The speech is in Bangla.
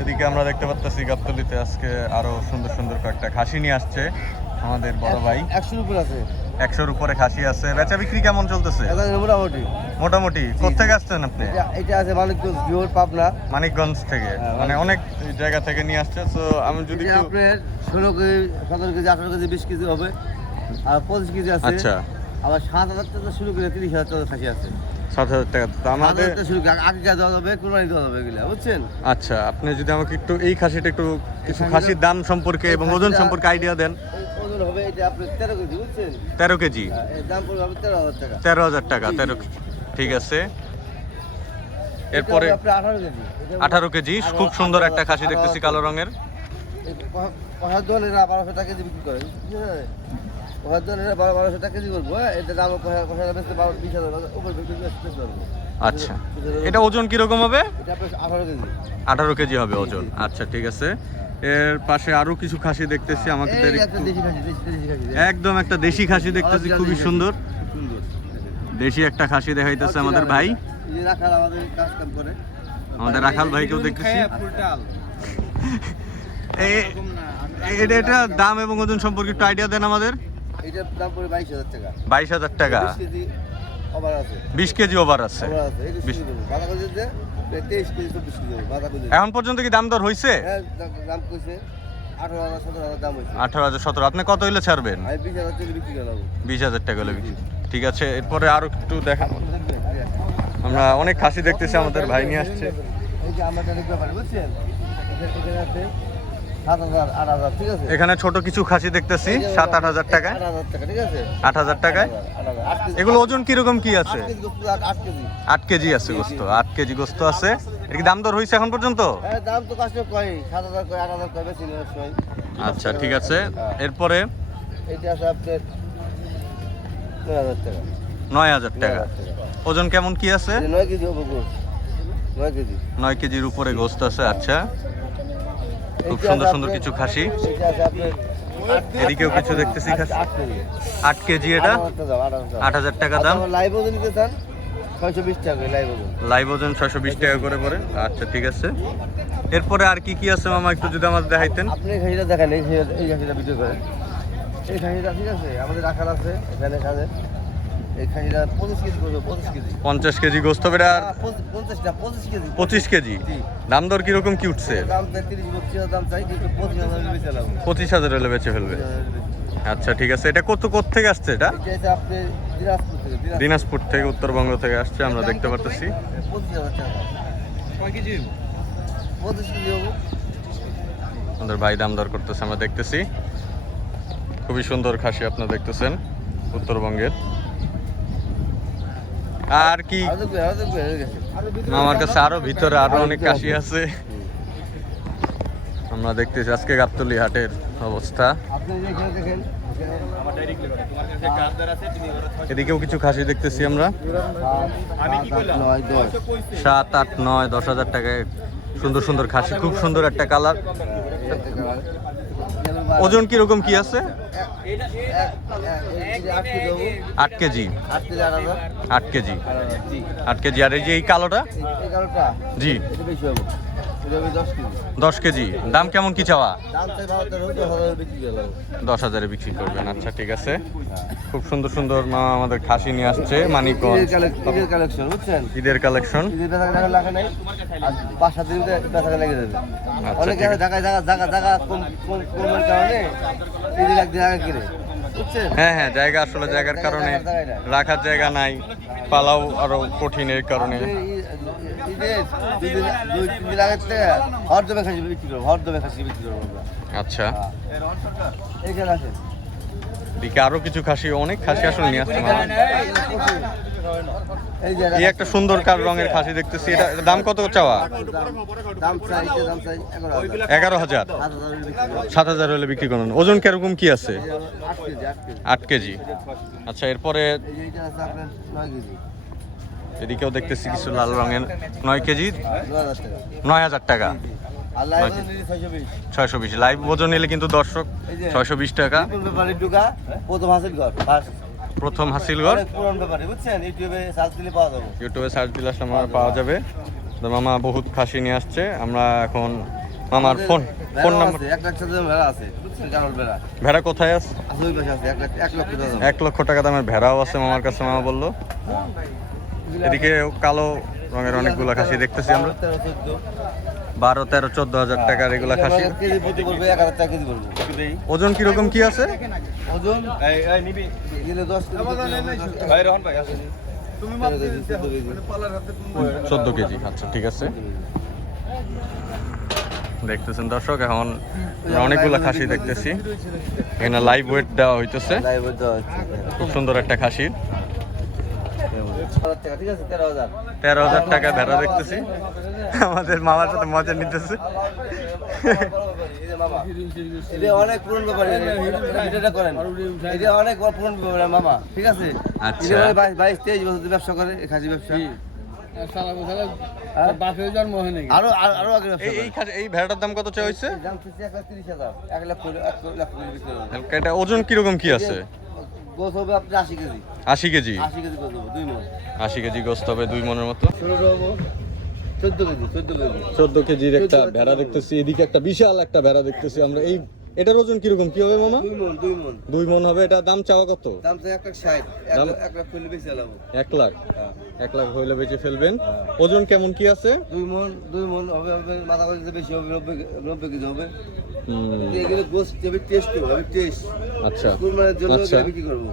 এদিকে আমরা দেখতে পাচ্ছি গাবতলীতে আজকে আরো সুন্দর সুন্দর কয়েকটা খাসি নিয়ে আসছে আমাদের বড় ভাই। 100 উপর আছে, 100-র উপরে খাসি আছে। বেচা বিক্রি কেমন চলতেছে? মোটামুটি মোটামুটি। কোথেকে আসছেন আপনি? এটা আছে মানিকগঞ্জ বিওর পাবনা, মানিকগঞ্জ থেকে, মানে অনেক জায়গা থেকে নিয়ে আসছে। তো আমি যদি একটু আপনার 16 কেজি 17 কেজি 18 কেজি 20 কেজি হবে, আর 25 কেজি আছে। আচ্ছা, আবার 7,000 টাকা শুরু করে 30,000 টাকা খাসি আছে। 7,000 টাকা তো আমাদের। 7,000 টাকা শুরু করে আগে দেওয়া যাবে, কুরবানি দেওয়া যাবে, এগুলা বুঝছেন? আচ্ছা, আপনি যদি আমাকে একটু এই খাসিটা একটু কিছু খাসির দাম সম্পর্কে এবং ওজন সম্পর্কে আইডিয়া দেন। ওজন হবে এটা আপনার 13 কেজি, বুঝছেন? 13 কেজি, এর দাম পড়বে হবে 13,000 টাকা। 13,000 টাকা। 13, ঠিক আছে। এরপরে এটা হবে আপনার 18 কেজি। 18 কেজি খুব সুন্দর একটা খাসি দেখতেছি, কালো রঙের। পহার দোয়ানেরা 1200 টাকা কেজি বিক্রি করে, ঠিক আছে? পহার দোয়ানেরা 1200 টাকা কেজি করবো, এটা দাম পহার বেচতে 20,000 উপর বিক্রি করতে পারবো। আচ্ছা, এটা ওজন কিরকম হবে? এটা আপনার 18 কেজি। 18 কেজি হবে ওজন। আচ্ছা, ঠিক আছে। এর পাশে আরো কিছু খাসি দেখতেছি, আমাকে এই একটা দেশি খাসি, দেশি খাসি। একদম একটা দেশি খাসি দেখতেছি, খুবই সুন্দর। সুন্দর। দেশি একটা খাসি দেখাইতেছে আমাদের ভাই। এই যে রাখাল আমাদের কাজ কাম করে। আমাদের রাখাল ভাইকেও দেখতেছি। এটা দাম এবং ওজন সম্পর্কে একটু আইডিয়া দেন আমাদের। এটার দাম পড়ে 22,000 টাকা। 22,000 টাকা। 20 কেজি ওভার আছে। 20 কেজি ওভার আছে। ওভার আছে। এই যে শুরু বাঁধা কেজি যে 23 কেজি 24 কেজি বাঁধা কেজি। এখন পর্যন্ত কি দাম দর হইছে? হ্যাঁ, দাম কইছে 18,000 17,000 দাম হইছে। 18,000 17। আপনি কত হইলে ছাড়বেন? আমি 20,000 টাকা বিক্রি করলাম। 20,000 টাকা হলে বিক্রি। ঠিক আছে, এরপরে আরো একটু দেখান। আমরা অনেক খাসি দেখতেছি, আমাদের ভাই নিয়ে আসছে। এই যে আমরা দেখতে পারি, বুঝছেন? এখানে আছে 7,000 8,000, ঠিক আছে? এখানে ছোট কিছু খাসি দেখতেছি 7-8 টাকা। 8,000 টাকা, ঠিক আছে? 8,000 টাকায়। 8,000 এগুলো ওজন কিরকম কি আছে? 8 কেজি গোস্ত, 8 কেজি। 8 কেজি আছে গোস্ত, 8 কেজি গোস্ত আছে। এর কি দাম দর হইছে এখন পর্যন্ত? হ্যাঁ, দাম তো কাস্টমার কয় 7,000 কয় 8,000 কয় বেশি নেওয়ার সময়। আচ্ছা, ঠিক আছে। এরপরে এইটা আছে আপনার 9,000 টাকা। 9,000 টাকা। ওজন কেমন কি আছে? 9 কেজি হবে গোস্ত, 9 কেজি। 9 কেজির উপরে গোস্ত আছে। আচ্ছা, খুব এইটা সুন্দর আছে সুন্দর আপনার- কিছু খাসি। এইটা আছে আপনার এদিকেও কিছু দেখতেছি খাসি। 8 কেজি। 8 কেজি, এটা 8,000 টাকা দাম। লাইভ ওজন নিতে চান 620 টাকা লাইভ ওজন। লাইভ ওজন 620 টাকা করে পড়ে। আচ্ছা, ঠিক আছে। এরপরে আর কি কি আছে মামা, একটু যদি আমাদের দেখাইতেন। আপনি এই খাসিটা দেখেন, এই খাসিটা ভিডিও করেন। এই খাসিটা ঠিক আছে, আমাদের রাখার আছে এখানে কাজে। এই খাসিটা 25 কেজি করবে, 25 কেজি। 50 কেজি গোস্ত হবে আর 25 কেজি। 25 কেজি। জি। দাম দর কিরকম কি উঠছে? দাম চাই 30-32 দাম চাই, কিন্তু 25,000 বেচে লাভ। 25,000 হলে বেচে ফেলবে। আচ্ছা, ঠিক আছে। এটা কোথা থেকে আসছে? এটা এটা হচ্ছে আপনি দিনাজপুর থেকে, দিনাজপুর থেকে, উত্তরবঙ্গ থেকে আসছে, আমরা দেখতে পারতেছি। 25,000 টাকা। কয় কেজি? 25 কেজি হবে। আমাদের ভাই দাম দর করতেছে, আমরা দেখতেছি। খুবই সুন্দর খাসি আপনারা দেখতেছেন, উত্তরবঙ্গের। আর কি আরো দেখবে, হয়ে গেছে। আমার কাছে আরো ভিতরে আরো অনেক খাসি আছে। আমরা দেখতেছি আজকে গাবতলী হাটের অবস্থা। আপনি যে এখানে দেখেন, এদিকেও কিছু খাসি দেখতেছি আমরা। 7, 8, 9, 10,000 টাকায় সুন্দর সুন্দর খাসি, খুব সুন্দর একটা কালার। ওজন কিরকম কি আছে? 8 কেজি। 8 কেজি। 8 কেজি। আর এই যে এই কালোটা? জি, 10 কেজি। দাম কেমন কি চাওয়া? 10,000-এ বিক্রি করবেন। আচ্ছা, ঠিক আছে। খুব সুন্দর সুন্দর মামা আমাদের খাসি নিয়ে আসছে মানিকগঞ্জ। ঈদের কালেকশন, বুঝছেন? ঈদের কালেকশন। ঈদের বেচা লাগা নাই, আর 5-7 দিন বেচা লেগে যাবে। আচ্ছা, অনেকে ঠিক আছে। জায়গা কমের কারণে ঈদের একদিন আগে কিনে, বুঝছেন? হ্যাঁ হ্যাঁ, জায়গা আসলে জায়গার কারণে রাখার জায়গা নাই, পালাও আরো কঠিন এর কারণে। ঈদের 2-3 দিন আগে থেকে হরদমে খাসি বিক্রি করবো, আমরা। আচ্ছা, এইখানে আছে এদিকে আরো কিছু খাসি, অনেক খাসি আসলে নিয়ে আসছে মামা। এই যে এই একটা সুন্দর কার রঙের খাসি দেখতেছি, এটা এটার দাম কত চাওয়া? দাম চাই 11,000। 11,000। 7,000 হলে বিক্রি করুন। ওজন কিরকম কি আছে? 8 কেজি। আচ্ছা, এরপরে এই যে এইটা আছে আপনার 9 কেজি। এদিকেও দেখতেছি কিছু লাল রঙের 9 কেজি, 9,000 টাকা। 9,000 টাকা। আর লাইভ ওজন নিলে 620। 620। লাইভ ওজন নিলে কিন্তু দর্শক 620 টাকা। বিপুল ব্যাপারী ঢুকা, প্রথম হাসিল ঘর, ফার্স্ট। প্রথম হাসিলগড়। অনেক পুরান ব্যাপারী, বুঝছেন? ইউটিউবে সার্চ দিলে পাওয়া যাবে। ইউটিউবে সার্চ দিলে আসলে আমার পাওয়া যাবে। তো মামা বহুত খাসি নিয়ে আসছে, আমরা এখন মামার ফোন ভেড়াও নাম্বার। আছে, 1 লাখ টাকা দামের ভেড়া আছে, বুঝছেন? গারল ভেড়া ভেড়া কোথায় আছে? আছে, ওই পাশে আছে, 1 লক্ষ টাকা দাম। 1 লক্ষ টাকা দামের ভেড়াও আছে মামার কাছে, মামা বললো। এদিকে কালো রঙের অনেকগুলা খাসি দেখতেছি আমরা, 13, 14 12, 13, 14 হাজার টাকার এগুলা খাসি। কেজি প্রতি পড়বে 1000 টাকা কেজি পড়বে। ওজন কিরকম কি আছে? ওজন দিলে 10 কেজি, 14 কেজি। আচ্ছা ঠিক আছে, দেখতেছেন দর্শক, এখন অনেকগুলা খাসি দেখতেছি। এখানে লাইভ ওয়েট দেওয়া হইতেছে, লাইভ দেওয়া হচ্ছে। খুব সুন্দর একটা খাসি। 1000 টাকা, ঠিক আছে, 13,000। 13,000 টাকা ভেড়া দেখতেছি, আমাদের মামার সাথে মজা নিতেছে। এই যে মামা, এটা অনেক পুরনো ব্যাপার, এটা করেন, এটা অনেক পুরনো ব্যাপার মামা, ঠিক আছে? আচ্ছা। এটা 22-23 বছর ধরে ব্যবসা করে, এই খাসি ব্যবসা। আরো আরো আগে ব্যবসা করে। এই ভেড়াটার দাম কত চা হয়েছে? দাম হচ্ছে 1,30,000, 1 লক্ষ বিক্রি হবে। এটা ওজন কিরকম কি আছে? গোছ হবে আপনি 80 কেজি, 80 কেজি। 80 কেজি গোছ হবে, 2 মণ। 80 কেজি গোস্ত হবে 2 মনের মতো। 16 হবো 14 কেজি, 14 কেজি। 14 কেজির একটা ভেড়া দেখতেছি, এদিকে একটা বিশাল একটা ভেড়া দেখতেছি আমরা। এটার ওজন কিরকম কি হবে মামা? 2 মণ, 2 মণ। 2 মন হবে। এটা দাম চাওয়া কত? দাম তো 1,60,000, দাম- 1 লাখ হইলে বেশি লাভ। 1 লাখ। হ্যাঁ। 1 লাখ হইলে বেচে ফেলবেন। ওজন কেমন কি আছে? 2 মণ হবে, মাথা গজাতে বেশি হবে, 90 কেজি হবে। হুম, এগুলো গোস হবে, টেস্ট হবে, টেস্ট আচ্ছা কুরবানির জন্য আচ্ছা। বিক্রি করবো।